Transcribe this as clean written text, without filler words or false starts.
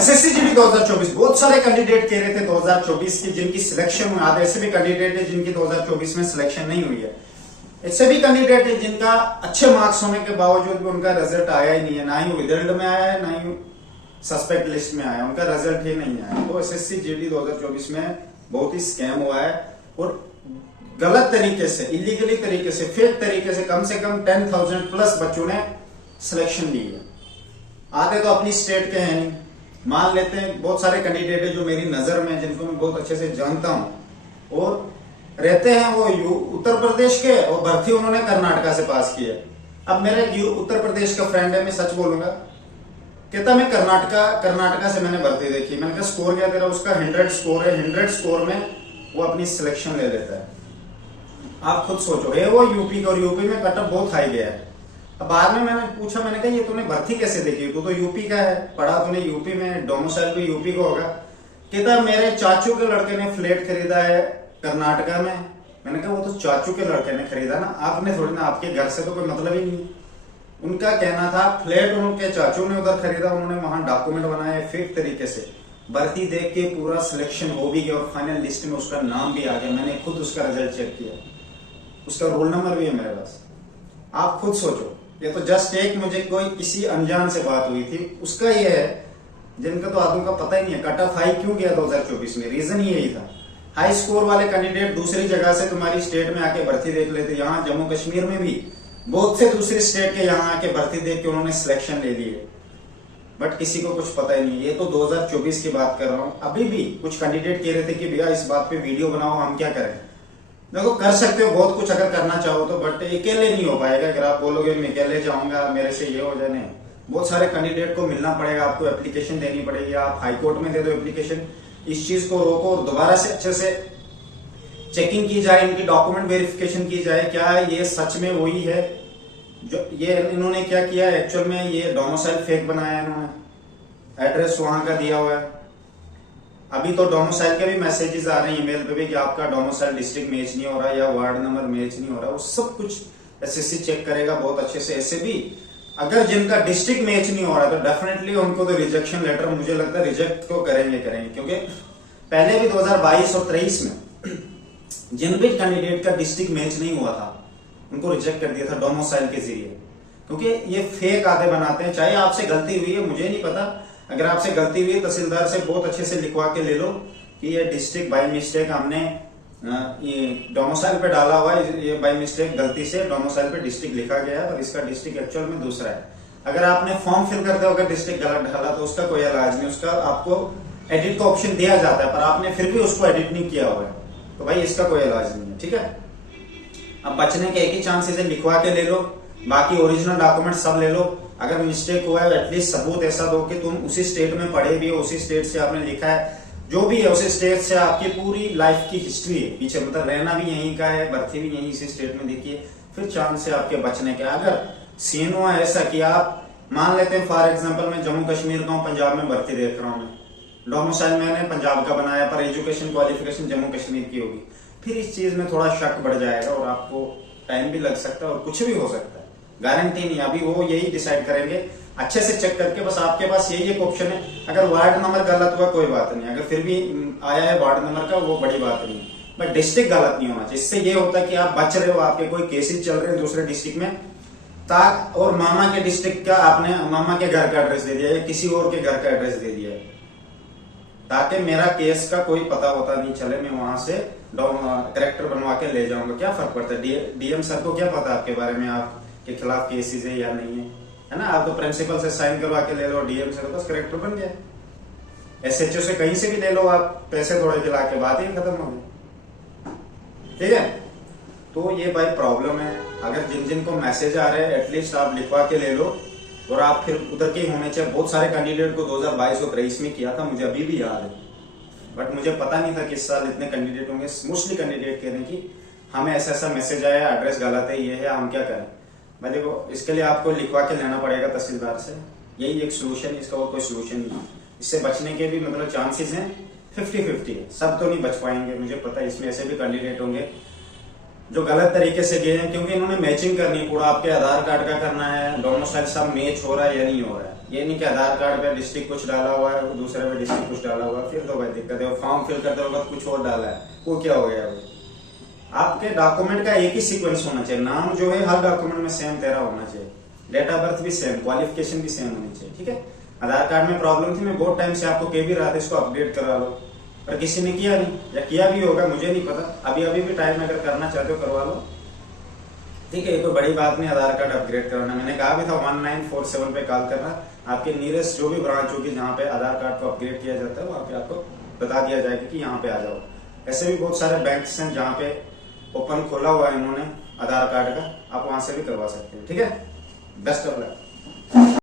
SSC GD 2024 बहुत सारे candidate कह रहे थे 2024 की जिनकी सिलेक्शन हुई, आधे ऐसे भी कैंडिडेट है जिनकी 2024 में सिलेक्शन नहीं हुई है। ऐसे भी कैंडिडेट है जिनका अच्छे मार्क्स होने के बावजूद भी उनका रिजल्ट आया ही नहीं है, ना ही विदल्ड में आया है, ना ही सस्पेक्ट लिस्ट में आया, उनका रिजल्ट ही नहीं आया। तो एसएससी जीडी 2024 में बहुत ही स्कैम हुआ है और गलत तरीके से, इलीगली तरीके से, फेक तरीके से कम 10,000 प्लस बच्चों ने सिलेक्शन ली है। आधे तो अपनी स्टेट के हैं नहीं, मान लेते हैं बहुत सारे कैंडिडेट है जो मेरी नजर में, जिनको मैं बहुत अच्छे से जानता हूं और रहते हैं वो उत्तर प्रदेश के, और भर्ती उन्होंने कर्नाटका से पास की है। अब मेरा उत्तर प्रदेश का फ्रेंड है, मैं सच बोलूंगा, कहता मैं कर्नाटका से मैंने भर्ती देखी। मैंने कहा स्कोर क्या तेरा? उसका 100 स्कोर है, 100 स्कोर में वो अपनी सिलेक्शन ले लेता है। आप खुद सोचो, है वो यूपी का, और यूपी में कटअप बहुत हाई गया है। अब बाद में मैंने पूछा, मैंने कहा ये तूने भर्ती कैसे देखी? तू तो यूपी का है, पढ़ा तूने यूपी में, डोमिसाइल भी यूपी का होगा। कहता मेरे चाचू के लड़के ने फ्लैट खरीदा है कर्नाटका में। मैंने कहा वो तो चाचू के लड़के ने खरीदा ना, आपने थोड़ी ना, आपके घर से तो कोई मतलब ही नहीं। उनका कहना था फ्लैट उनके चाचू ने उधर खरीदा, उन्होंने वहां डॉक्यूमेंट बनाए फेक तरीके से, भर्ती देख के पूरा सिलेक्शन हो भी गया और फाइनल लिस्ट में उसका नाम भी आ गया। मैंने खुद उसका रिजल्ट चेक किया, उसका रोल नंबर भी है मेरे पास। आप खुद सोचो, ये तो जस्ट एक मुझे कोई किसी अनजान से बात हुई थी, उसका ये है, जिनका तो आदमी का पता ही नहीं है कट ऑफ हाई क्यों गया 2024 में। रीजन यही था, हाई स्कोर वाले कैंडिडेट दूसरी जगह से तुम्हारी स्टेट में आके भर्ती देख लेते। यहाँ जम्मू कश्मीर में भी बहुत से दूसरी स्टेट के यहाँ आके भर्ती देख के उन्होंने सिलेक्शन ले लिए, बट किसी को कुछ पता ही नहीं। ये तो 2024 की बात कर रहा हूँ। अभी भी कुछ कैंडिडेट कह रहे थे कि भैया इस बात पे वीडियो बनाओ, हम क्या करें। देखो कर सकते हो बहुत कुछ अगर करना चाहो तो, बट अकेले नहीं हो पाएगा। अगर आप बोलोगे मैं अकेले जाऊंगा, मेरे से ये हो जाए, नहीं, बहुत सारे कैंडिडेट को मिलना पड़ेगा, आपको एप्लीकेशन देनी पड़ेगी। आप हाईकोर्ट में दे दो एप्लीकेशन, इस चीज को रोको और दोबारा से अच्छे से चेकिंग की जाए, इनकी डॉक्यूमेंट वेरिफिकेशन की जाए, क्या ये सच में वही है जो ये इन्होंने क्या किया एक्चुअल में। ये डोमिसाइल फेक बनाया है इन्होंने, एड्रेस वहां का दिया हुआ है। अभी तो डोमिसाइल के भी मैसेजेस आ रहे हैं ईमेल पे भी कि आपका डोमिसाइल डिस्ट्रिक्ट मैच नहीं हो रहा या वार्ड नंबर मैच नहीं हो रहा। वो सब कुछ एसएससी चेक करेगा बहुत अच्छे से। ऐसे भी अगर जिनका डिस्ट्रिक्ट मैच नहीं हो रहा तो डेफिनेटली उनको तो रिजेक्शन लेटर मुझे लगता है रिजेक्ट तो करेंगे। क्योंकि पहले भी 2022 और 23 में जिन भी कैंडिडेट का डिस्ट्रिक्ट मैच नहीं हुआ था उनको रिजेक्ट कर दिया था डोमिसाइल के जरिए, क्योंकि ये फेक आधे बनाते हैं। चाहे आपसे गलती हुई है, मुझे नहीं पता, अगर आपसे गलती हुई है तहसीलदार से बहुत अच्छे से लिखवा के ले लो कि ये डिस्ट्रिक्ट बाय मिस्टेक हमने ये डोमिसाइल पे डाला हुआ है, ये बाय मिस्टेक गलती से डोमिसाइल पे डिस्ट्रिक्ट लिखा गया है और इसका डिस्ट्रिक्ट एक्चुअल में दूसरा है। अगर आपने फॉर्म फिल करते हो अगर डिस्ट्रिक्ट गलत डाला तो उसका कोई इलाज नहीं, उसका आपको एडिट का ऑप्शन दिया जाता है, पर आपने फिर भी उसको एडिट नहीं किया हुआ है तो भाई इसका कोई इलाज नहीं है। ठीक है, अब बचने के एक ही चांस है, लिखवा के ले लो, बाकी ओरिजिनल डॉक्यूमेंट सब ले लो। अगर मिस्टेक हुआ है एटलीस्ट सबूत ऐसा दो कि तुम उसी स्टेट में पढ़े भी हो, उसी स्टेट से आपने लिखा है, जो भी है उसी स्टेट से आपकी पूरी लाइफ की हिस्ट्री है पीछे, मतलब रहना भी यहीं का है, भर्ती भी यहीं इसी स्टेट में देखिए, फिर चांस है आपके बचने के। अगर सीन हुआ ऐसा कि आप मान लेते हैं फॉर एग्जाम्पल मैं जम्मू कश्मीर का हूँ, पंजाब में भर्ती देख रहा हूँ, मैं डोमिसाइल मैंने पंजाब का बनाया पर एजुकेशन क्वालिफिकेशन जम्मू कश्मीर की होगी, फिर इस चीज में थोड़ा शक बढ़ जाएगा और आपको टाइम भी लग सकता है और कुछ भी हो सकता है, गारंटी नहीं। अभी वो यही डिसाइड करेंगे अच्छे से चेक करके, बस आपके पास यही एक ऑप्शन है। अगर वार्ड नंबर गलत हुआ कोई बात नहीं, अगर फिर भी आया है वार्ड नंबर का वो बड़ी बात नहीं, बट डिस्ट्रिक्ट गलत नहीं होना चाहिए। इससे ये होता है कि आप बच रहे हो, आपके कोई केसेस चल रहे हैं दूसरे डिस्ट्रिक्ट में ताक, और मामा के डिस्ट्रिक्ट का आपने मामा के घर का एड्रेस दे दिया या किसी और के घर का एड्रेस दे दिया, ताकि मेरा केस का कोई पता होता नहीं चले, मैं वहां से करेक्टर बनवा के ले जाऊंगा। क्या फर्क पड़ता है, डीएम सर को क्या पता आपके बारे में, आपके खिलाफ केसेस है या नहीं है ना। आप तो प्रिंसिपल से साइन करवा के ले लो, डीएम सर बस करेक्टर बन गया। एसएचओ से कहीं से भी ले लो आप, पैसे थोड़े खिला के बात ही खत्म हो गई। ठीक है, तो ये भाई प्रॉब्लम है। अगर जिन जिन को मैसेज आ रहे हैं एटलीस्ट आप लिखवा के ले लो, और आप फिर उधर के होने चाहिए। बहुत सारे कैंडिडेट को 2022 और 23 में किया था, मुझे अभी भी याद है, बट मुझे पता नहीं था कि इस साल इतने कैंडिडेट होंगे। मोस्टली कैंडिडेट कह रहे हैं कि हमें ऐसा ऐसा मैसेज आया, एड्रेस गलत है, ये है, हम क्या करें। भाई देखो, इसके लिए आपको लिखवा के लेना पड़ेगा तहसीलदार से, यही एक सोल्यूशन है, इसका और कोई सोल्यूशन नहीं। इससे बचने के भी मतलब चांसेस हैं 50-50 है, सब तो नहीं बच पाएंगे, मुझे पता है। इसमें ऐसे भी कैंडिडेट होंगे जो गलत तरीके से गए हैं, क्योंकि इन्होंने मैचिंग करनी है पूरा, आपके आधार कार्ड का करना है, डोमिसाइल सब मैच हो रहा है या नहीं हो रहा है। ये नहीं कि आधार कार्ड पे डिस्ट्रिक्ट कुछ डाला हुआ है, दूसरे पे डिस्ट्रिक्ट कुछ डाला हुआ है, फिर तो भाई दिक्कत है। फॉर्म फिल करते वक्त कुछ और डाला है, वो क्या हो गया भाई। आपके डॉक्यूमेंट का एक ही सीक्वेंस होना चाहिए, नाम जो है हर डॉक्यूमेंट में सेम तेरा होना चाहिए, डेट ऑफ बर्थ भी सेम, क्वालिफिकेशन भी सेम होनी चाहिए, ठीक है। आधार कार्ड में प्रॉब्लम थी, मैं बहुत टाइम से आपको कह भी रहा था इसको अपडेट करा लो, पर किसी ने किया नहीं, या किया भी होगा मुझे नहीं पता। अभी अभी भी टाइम अगर करना चाहते हो करवा लो, ठीक है। ये कोई बड़ी बात नहीं आधार कार्ड अपग्रेड कराना। मैंने कहा भी था 1947 पे कॉल करना, आपके नियरेस्ट जो भी ब्रांच होगी जहाँ पे आधार कार्ड को अपग्रेड किया जाता है वहाँ पे आपको बता दिया जाएगा कि यहाँ पे आ जाओ। ऐसे भी बहुत सारे बैंक्स हैं जहाँ पे ओपन खोला हुआ है इन्होंने आधार कार्ड का, आप वहां से भी करवा सकते हैं, ठीक है। Best of luck.